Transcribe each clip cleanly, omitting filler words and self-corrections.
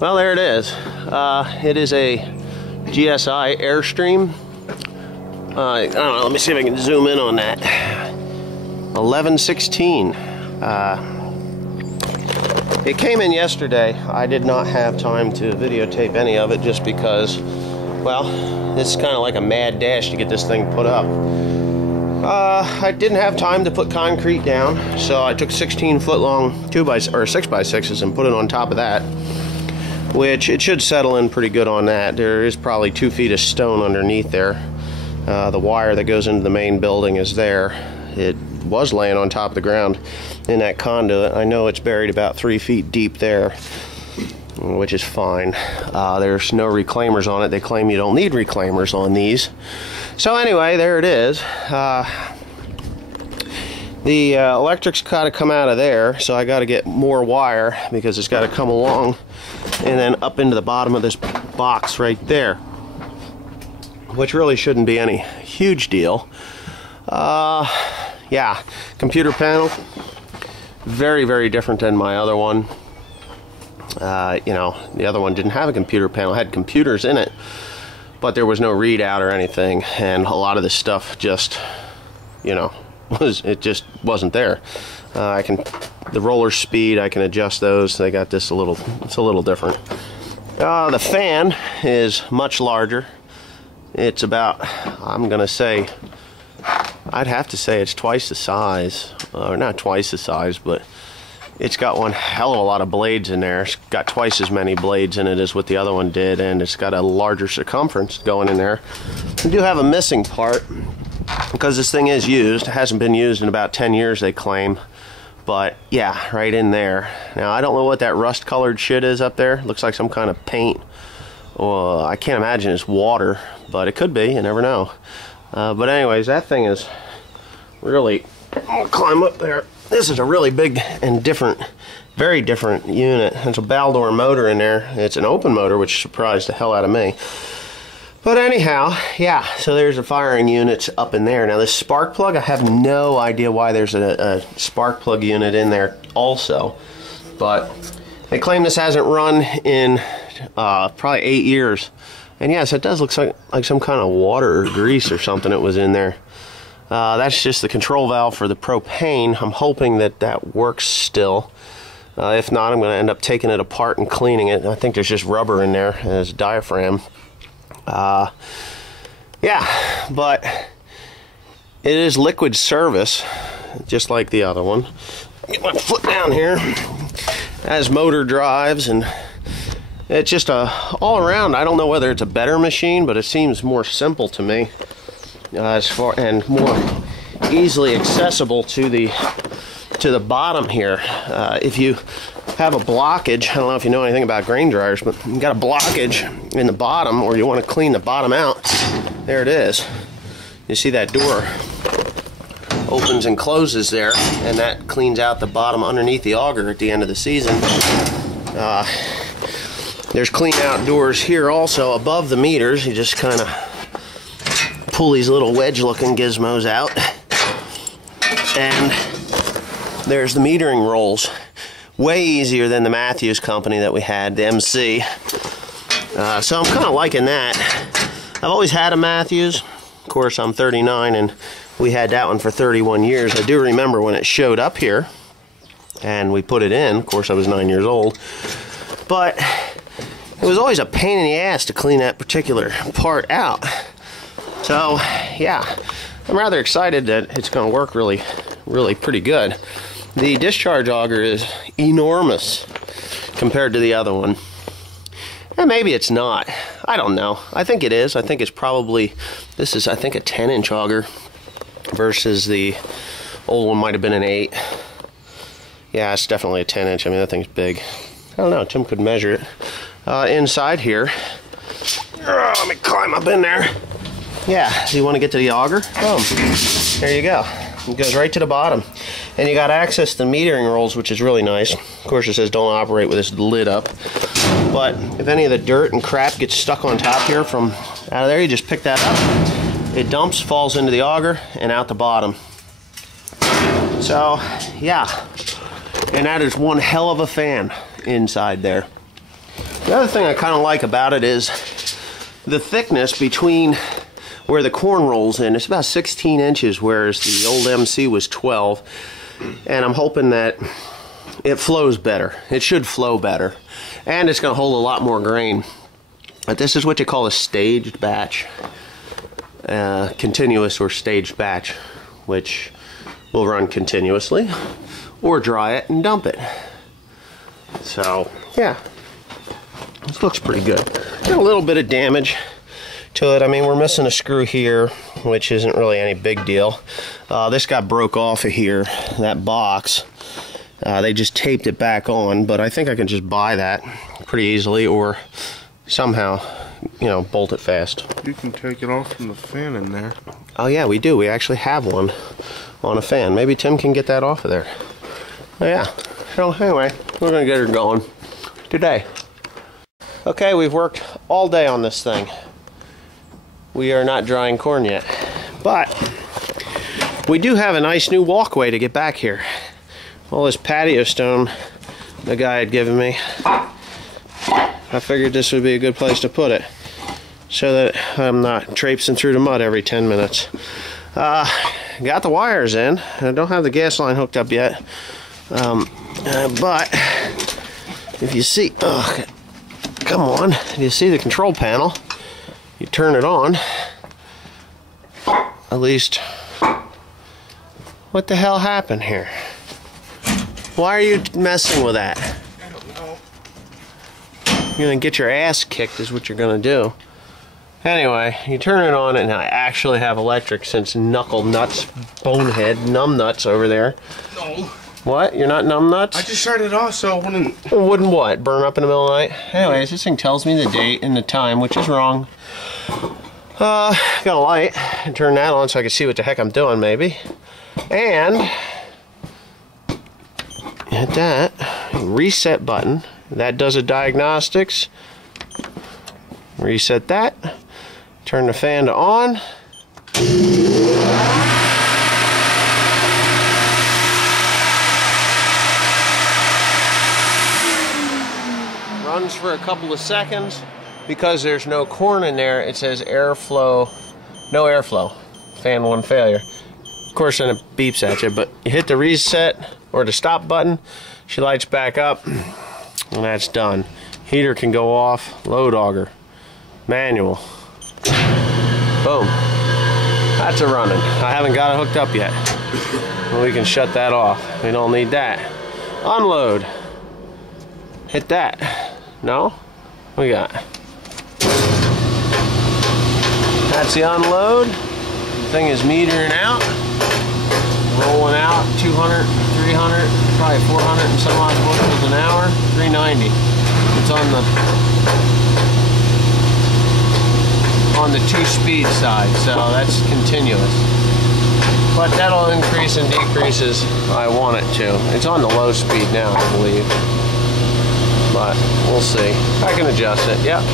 Well, there it is. It is a GSI Airstream. I don't know, let me see if I can zoom in on that. 1116. It came in yesterday. I did not have time to videotape any of it just because, well, it's kind of like a mad dash to get this thing put up. I didn't have time to put concrete down, so I took 16-foot long 6x6s and put it on top of that, which it should settle in pretty good on that. There is probably 2 feet of stone underneath there. The wire that goes into the main building is there. It was laying on top of the ground in that conduit. I know it's buried about 3 feet deep there, which is fine. There's no reclaimers on it. They claim you don't need reclaimers on these. So anyway, there it is. The electric's got to come out of there, so I got to get more wire because it's got to come along and then up into the bottom of this box right there, which really shouldn't be any huge deal. Yeah, computer panel, very, very different than my other one. You know, the other one didn't have a computer panel, it had computers in it, but there was no readout or anything, and a lot of this stuff just, you know, it just wasn't there. The roller speed, I can adjust those. They got this it's a little different. The fan is much larger. It's about, I'm gonna say, I'd have to say it's twice the size, or not twice the size, but it's got one hell of a lot of blades in there. It's got twice as many blades in it as what the other one did, and it's got a larger circumference going in there. We do have a missing part because this thing is used. It hasn't been used in about 10 years, they claim. But yeah, right in there. Now, I don't know what that rust-colored shit is up there. It looks like some kind of paint. Well, I can't imagine it's water, but it could be. You never know. But anyways, that thing is really, I'll climb up there. This is a really big and different, very different unit. There's a Baldor motor in there. It's an open motor, which surprised the hell out of me. But anyhow, yeah, so there's the firing units up in there. Now this spark plug, I have no idea why there's a spark plug unit in there also. But they claim this hasn't run in probably 8 years. And yes, it does look like some kind of water or grease or something that was in there. That's just the control valve for the propane. I'm hoping that works still. If not, I'm going to end up taking it apart and cleaning it. I think there's just rubber in there as a diaphragm. Yeah, but it is liquid service, just like the other one. Get my foot down here. Has motor drives, and it's just all around. I don't know whether it's a better machine, but it seems more simple to me, and more easily accessible to the bottom here. If you have a blockage, I don't know if you know anything about grain dryers, but you got a blockage in the bottom, or you want to clean the bottom out, there it is. You see that door opens and closes there, and that cleans out the bottom underneath the auger at the end of the season. There's clean out doors here also above the meters. You just kind of pull these little wedge looking gizmos out, and there's the metering rolls. Way easier than the Matthews company that we had, the MC. So I'm kind of liking that. I've always had a Matthews. Of course, I'm 39, and we had that one for 31 years. I do remember when it showed up here, and we put it in. Of course, I was 9 years old. But it was always a pain in the ass to clean that particular part out. So, yeah, I'm rather excited that it's going to work really, really pretty good. The discharge auger is enormous compared to the other one. And maybe it's not. I don't know. I think it is. I think it's probably, this is, I think, a 10-inch auger versus the old one might have been an 8. Yeah, it's definitely a 10-inch. I mean, that thing's big. I don't know. Tim could measure it. Inside here, let me climb up in there. Yeah, so you want to get to the auger? Boom. There you go. It goes right to the bottom. And you got access to metering rolls, which is really nice. Of course, it says don't operate with this lid up. But if any of the dirt and crap gets stuck on top here from out of there, you just pick that up. It dumps, falls into the auger, and out the bottom. So, yeah. And that is one hell of a fan inside there. The other thing I kind of like about it is the thickness between where the corn rolls in. It's about 16 inches, whereas the old MC was 12. And I'm hoping that it flows better. It should flow better. And it's going to hold a lot more grain. But this is what you call a staged batch. Continuous or staged batch, which will run continuously, or dry it and dump it. So, yeah. This looks pretty good. Got a little bit of damage to it. I mean, we're missing a screw here, which isn't really any big deal. This got broke off of here, that box. They just taped it back on, but I think I can just buy that pretty easily, or somehow, you know, bolt it fast. You can take it off from the fan in there. Oh yeah, we do. We actually have one on a fan. Maybe Tim can get that off of there. Oh yeah. So anyway, we're gonna get her going today. Okay, we've worked all day on this thing. We are not drying corn yet, but we do have a nice new walkway to get back here. All this patio stone the guy had given me, I figured this would be a good place to put it so that I'm not traipsing through the mud every 10 minutes. Got the wires in. I don't have the gas line hooked up yet, but if you see, come on, if you see the control panel, you turn it on. At least, what the hell happened here? Why are you messing with that? I don't know. You're gonna get your ass kicked is what you're gonna do. Anyway, you turn it on and I actually have electric, since knuckle nuts, bonehead, numb nuts over there. No. What? You're not numb nuts? I just started off so it wouldn't... It wouldn't what? Burn up in the middle of the night? Anyways, this thing tells me the date and the time, which is wrong. Got a light, and turn that on so I can see what the heck I'm doing, maybe. And hit that reset button. That does a diagnostics. Reset that. Turn the fan to on. Runs for a couple of seconds. Because there's no corn in there, it says airflow, no airflow, fan 1 failure. Of course, then it beeps at you, but you hit the reset or the stop button, she lights back up, and that's done. Heater can go off, load auger, manual. Boom. That's a running. I haven't got it hooked up yet. We can shut that off. We don't need that. Unload. Hit that. No? What we got? That's the unload. The thing is metering out. Rolling out 200, 300, probably 400 and some odd bushels an hour. 390. It's on the 2-speed side, so that's continuous. But that'll increase and decrease as I want it to. It's on the low speed now, I believe. But we'll see. I can adjust it. Yep.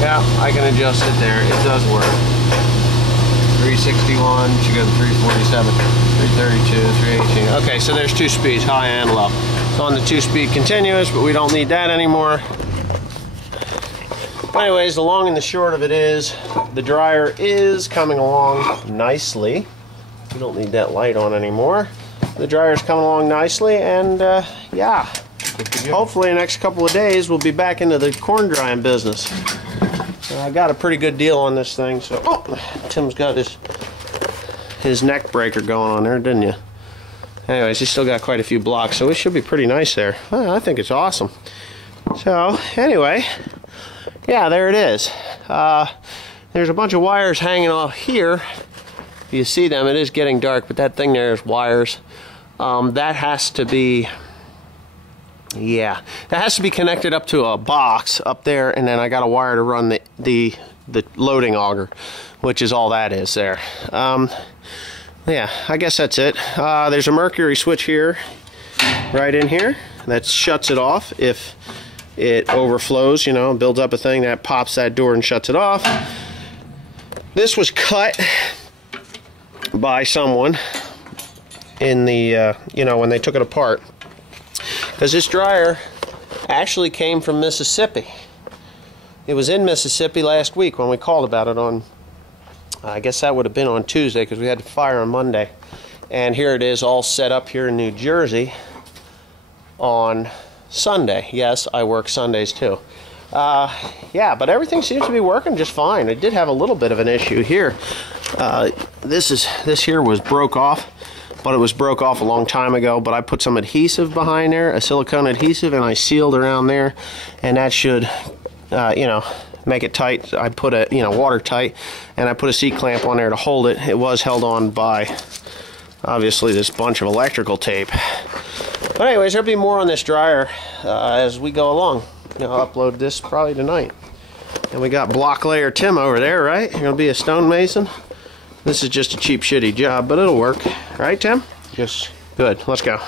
Yeah, I can adjust it there. It does work. 361, should go to 347, 332, 318. Okay, so there's 2 speeds, high and low. It's on the 2-speed continuous, but we don't need that anymore. Anyways, the long and the short of it is, the dryer is coming along nicely. We don't need that light on anymore. The dryer's coming along nicely, and yeah. Hopefully, the next couple of days, we'll be back into the corn drying business. I got a pretty good deal on this thing, so... Oh, Tim's got his neck breaker going on there, didn't you? Anyways, he's still got quite a few blocks, so it should be pretty nice there. Well, I think it's awesome. So, anyway, yeah, there it is. There's a bunch of wires hanging off here. If you see them, it is getting dark, but that thing there is wires. That has to be... Yeah, that has to be connected up to a box up there, and then I got a wire to run the loading auger, which is all that is there. Yeah, I guess that's it. There's a mercury switch here, right in here, that shuts it off if it overflows, you know, builds up a thing that pops that door and shuts it off. This was cut by someone in the, you know, when they took it apart. Because this dryer actually came from Mississippi. It was in Mississippi last week when we called about it on, I guess that would have been on Tuesday because we had the fire on Monday. And here it is all set up here in New Jersey on Sunday. Yes, I work Sundays too. Yeah, but everything seems to be working just fine. I did have a little bit of an issue here. This here was broke off, but it was broke off a long time ago. But I put some adhesive behind there, a silicone adhesive, and I sealed around there, and that should, you know, make it tight. I put a, you know, watertight, and I put a C-clamp on there to hold it. It was held on by, obviously, this bunch of electrical tape. But anyways, there'll be more on this dryer as we go along. I'll upload this probably tonight. And we got block layer Tim over there, right? You're gonna be a stonemason. This is just a cheap, shitty job, but it'll work, right, Tim? Yes. Good. Let's go.